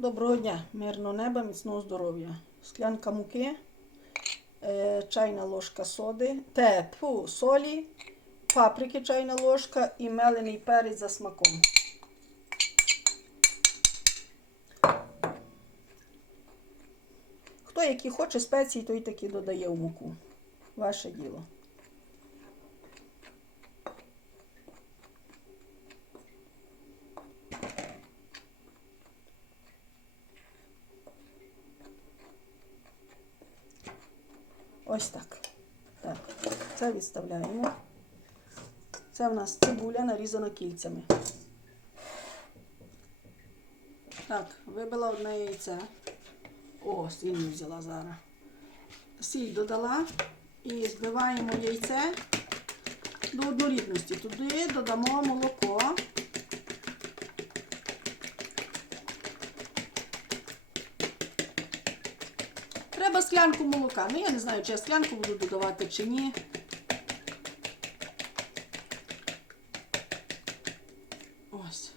Доброго дня, мирного неба, міцного здоров'я. Склянка муки, е, чайна ложка соди, те, тьфу, солі, паприки чайна ложка і мелений перець за смаком. Хто які хоче спеції, той такі додає в муку. Ваше діло. Ось так. Так, це відставляємо. Це в нас цибуля нарізана кільцями. Так, вибила одне яйце. О, сіль не взяла зараз. Сіль додала і збиваємо яйце до однорідності. Туди додамо молоко. Треба склянку молока. Ну, я не знаю, чи я склянку буду додавати чи ні. Ось.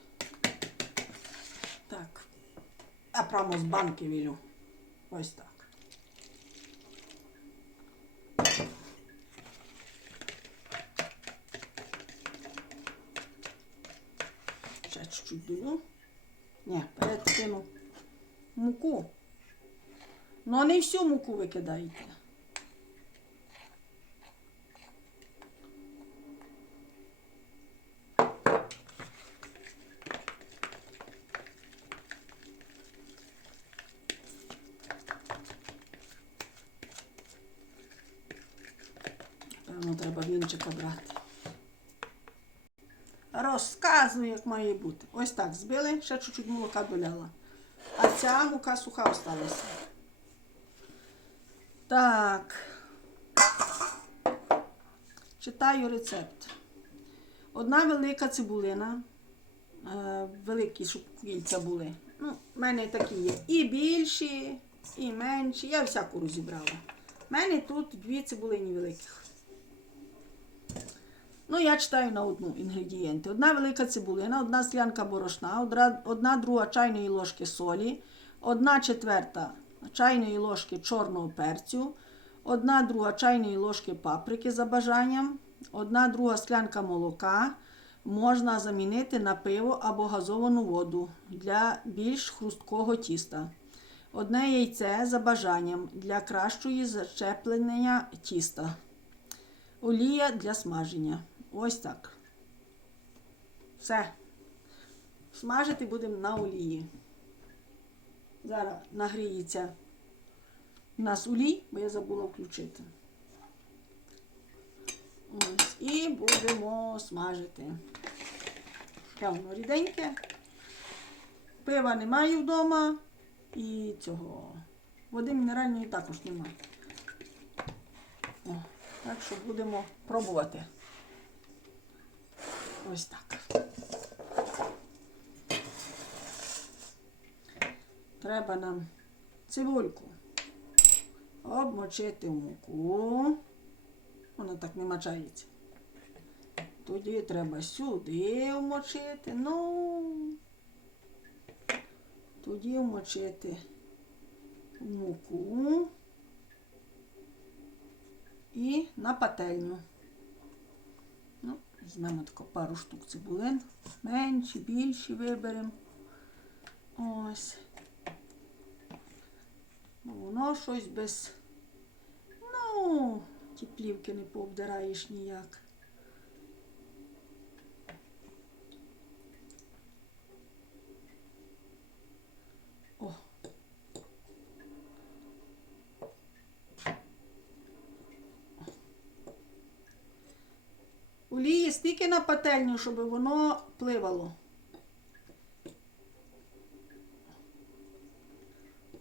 Так. А прямо з банки вілю. Ось так. Ще чуть-чуть даю. Ні, перед кину муку. Ну, не всю муку викидаєте. Певно, треба вінчика брати. Розказую, як має бути. Ось так збили, ще чуть-чуть молока доляла. А ця мука суха осталася. Так. Читаю рецепт. Одна велика цибулина. Е, великі, щоб кільця були. Ну, в мене такі є. І більші, і менші. Я всяку розібрала. У мене тут дві цибулині великих. Ну, я читаю на одну інгредієнти. Одна велика цибулина, одна склянка борошна, одна друга чайної ложки солі, одна четверта чайної ложки чорного перцю, одна друга чайної ложки паприки за бажанням, одна друга склянка молока. Можна замінити на пиво або газовану воду для більш хрусткого тіста. Одне яйце за бажанням для кращої зачеплення тіста. Олія для смаження. Ось так. Все. Смажити будемо на олії. Зараз нагріється у нас олій, бо я забула включити. Ось. І будемо смажити. Воно ріденьке. Пива немає вдома. І цього. Води мінеральної також немає. Так що будемо пробувати. Ось так. Треба нам цибульку обмочити в муку. Вона так не мачається. Тоді треба сюди вмочити. Ну, тоді вмочити в муку і на пательню. Ну, візьмемо таку пару штук цибулин. Менші, більші виберемо. Ось. Ну, воно щось без. Ну, ті плівки не пообдираєш ніяк. О. Олії стільки на пательню, щоб воно пливало.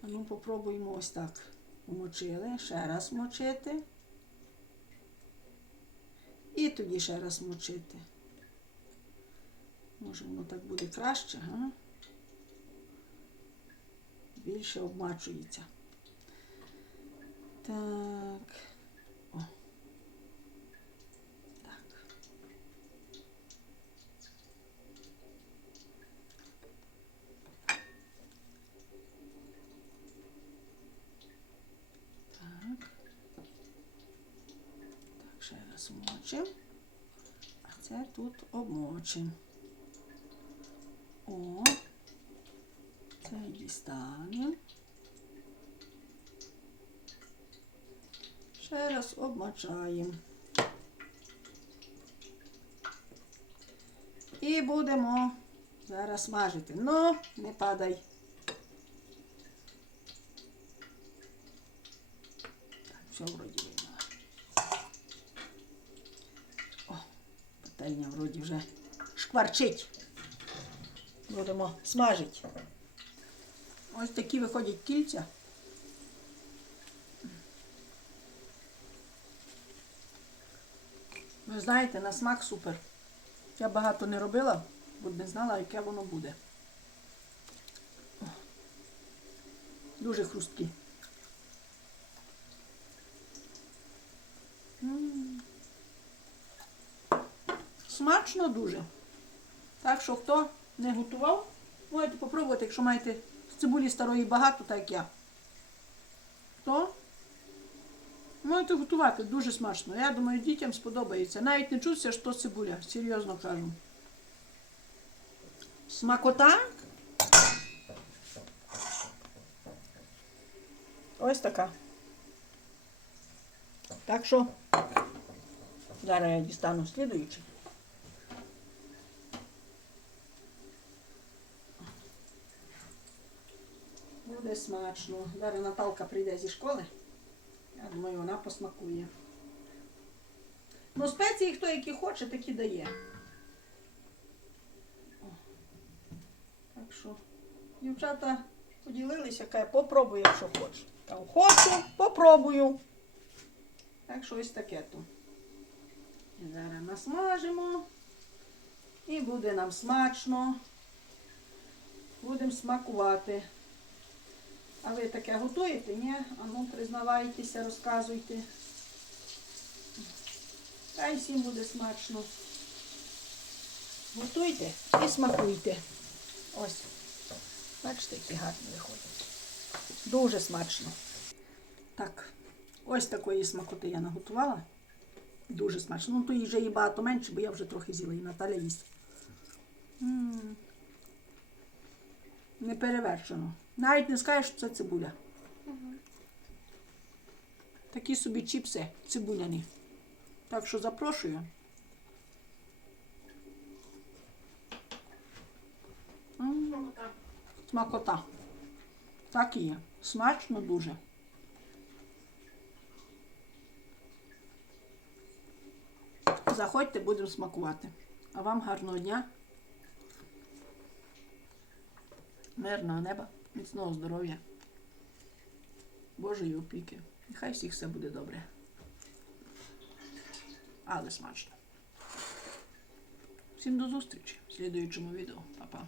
А ну попробуємо ось так. Помочили. ще раз мочити. І тоді ще раз мочити. Може воно так буде краще, га? Більше обмачується. Так. Ще раз мочимо. А це тут обмочимо. О, це дістанемо. Ще раз обмочаємо. І будемо зараз смажити. Ну, не падай. Так, все вроді видно. О, пательня вроді вже шкварчить. Будемо смажити. Ось такі виходять кільця. Ви знаєте, на смак супер. Я багато не робила, бо не знала, яке воно буде. Дуже хрусткі. Смачно дуже. Так що хто не готував, можете попробувати, якщо маєте з цибулі старої багато, так як я. То можете готувати дуже смачно. Я думаю, дітям сподобається. Навіть не чувся, що цибуля, серйозно кажу. Смакота. Ось така. Так що зараз я дістану слідуючий. Буде смачно. Зараз Наталка прийде зі школи. Я думаю, вона посмакує. Ну, спеції хто які хоче, такі дає. О. Так що, дівчата поділилися, каже, попробуй, якщо хочеш. Там хочу, попробую. Так що ось таке то. І зараз насмажимо. І буде нам смачно. Будемо смакувати. А ви таке готуєте, ні? А ну, признавайтеся, розказуйте. Хай всім буде смачно. Готуйте і смакуйте. Ось. Бачите, які гарні виходять. Дуже смачно. Так, ось такої смакоти я наготувала. Дуже смачно. Ну, то їй вже і багато менше, бо я вже трохи з'їла, і Наталя їсть. М. Не перевершено. Навіть не скажеш, що це цибуля. Такі собі чіпси цибуляні. Так що запрошую. М, Смакота. Так і є. Смачно дуже. Заходьте, будемо смакувати. А вам гарного дня. Мирного неба, міцного здоров'я, Божої опіки. Нехай всіх все буде добре. Але смачно. Всім до зустрічі в слідуючому відео. Па-па.